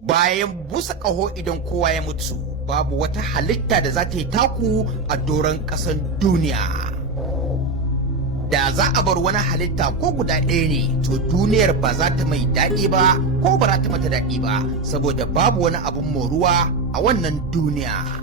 Bayan busa ƙaho idan kowa ya mutu, babu wata halitta da za ta yi taku a doron ƙasan duniya. Da za a bar wani halitta ko guda ɗaya ne, to duniyar ba za ta mai daɗi ba ko ba za ta mata daɗi ba, saboda babu wani abin moruwa a wannan duniya.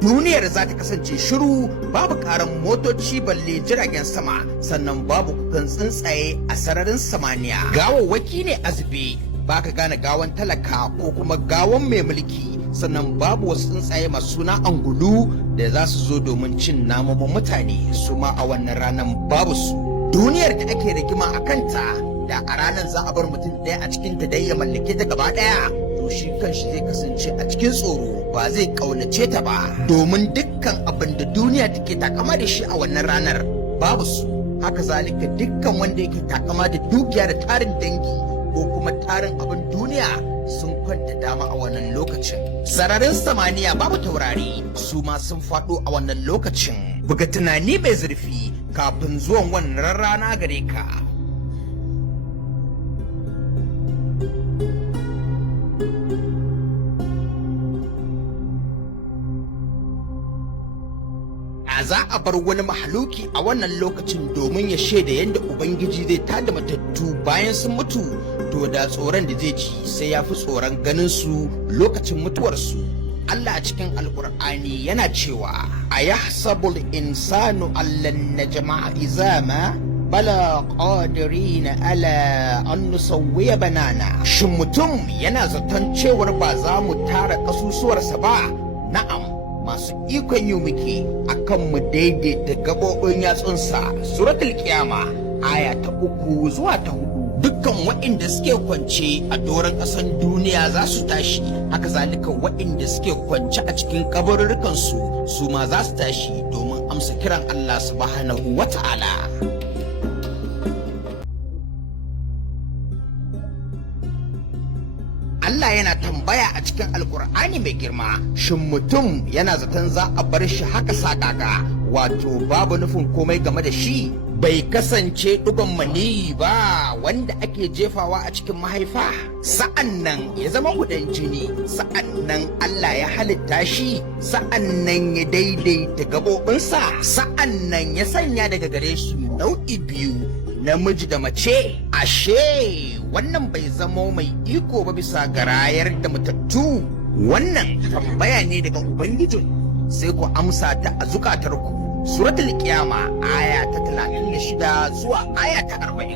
Duniyar za ta kasance shiru, babu karan motoci balle jiragen sama, sannan babu kukan tsuntsaye a sararin samaniya. Gawawwaki ne azube, ba ka gane gawan talaka ko kuma gawan mai mulki, sannan babu wasu tsuntsaye masu suna angulu da za su zo domin cin namomin mutane, su ma a wannan ranar babu su. Duniyar da ake rigima a kanta, da a ranar za a bar mutum ɗaya a cikinta dai ya mallake ta gaba ɗaya, to shi kanshi zai kasance a cikin tsoro, ba zai ƙaunace ta ba, domin dukkan abin da duniya take takama da shi a wannan ranar babu su. Haka zalika dukkan wanda yake takama da dukiya da tarin dangi ko kuma tarin abin duniya sun kwanta dama a wannan lokacin. Sararin samaniya babu taurari, su ma sun faɗo a wannan lokacin. Buga tunani mai zurfi kafin zuwan wannan rana gare ka. Za a bar wani mahaluki a wannan lokacin domin ya shaida yadda Ubangiji zai tada matattu bayan sun mutu, to da tsoron da zai ci sai ya fi tsoron ganin su lokacin mutuwarsu. Allah a cikin Al-Qur'ani yana cewa, ayahsabul insanu allan najma'a izama bala qadirina ala an nusawwiya banana. Shin mutum yana zaton cewar ba za mu tara kasusuwarsa ba? Na'am, masu ikon yi muke akan mu daidaita gabobin yatsunsa. Suratul Qiyama aya ta 3 zuwa ta 4. Dukkan waɗanda suke kwance a doron ƙasan duniya za su tashi, haka zalika waɗanda suke kwance a cikin kabarurrukansu su ma za su tashi domin amsa kiran Allah subhanahu wa ta'ala. Allah yana tambaya a cikin Al-Qur'ani mai girma, shin mutum yana zaton za a bar shi haka sakaka, wato babu nufin komai game da shi? Bai kasance ɗigon maniyi ba wanda ake jefawa a cikin mahaifa, sa'an nan ya zama gudan jini, sa'an nan Allah ya halitta shi, sa'an nan ya daidaita gaɓoɓinsa, sa'an nan ya sanya daga gare su nau'i biyu, namiji da mace. Ashe wannan bai zamo mai iko ba bisa ga rayar da matattu? Wannan tambaya ne daga Ubangijin, sai ku amsa ta a zukatarku. Suratul Qiyama aya ta 36 zuwa aya ta 40.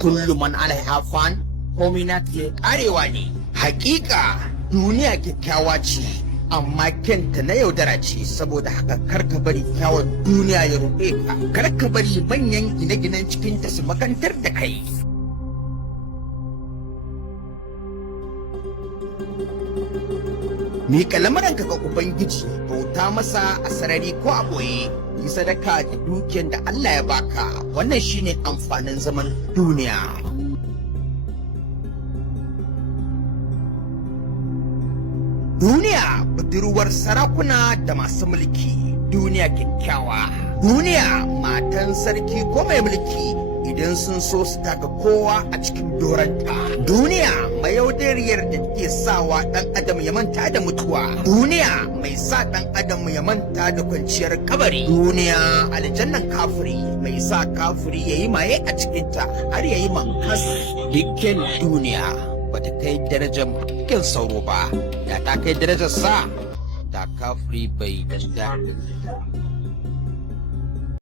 Kullum man alaiha fan, komai na ke karewa ne. Hakika duniya kyakkyawa ce, amma kyanta na yaudara ce, saboda haka karka bari kyawun duniya ya ruɗe ka, karka bari manyan gine-ginen cikinta su makantar da kai. Miƙa lamuranka ga Ubangiji, bauta masa a sarari ko a ɓoye, yi sadaka da dukiyar da Allah ya baka, wannan shine amfanin zaman duniya. Duniya budurwar sarakuna da masu mulki, duniya kyakkyawa, duniya matan sarki ko mai mulki idan sun so su taka kowa a cikin doranta, duniya mayaudariyar da take sawa ɗan adam ya manta da mutuwa, duniya mai sa ɗan adam ya manta da kwanciyar kabari, duniya aljannan kafiri mai sa kafiri ya yi maye a cikinta har ya yi mankas. Dukkan duniya bata kai darajar dukkan sauro ba, da ta kai darajar sa da kafiri bai da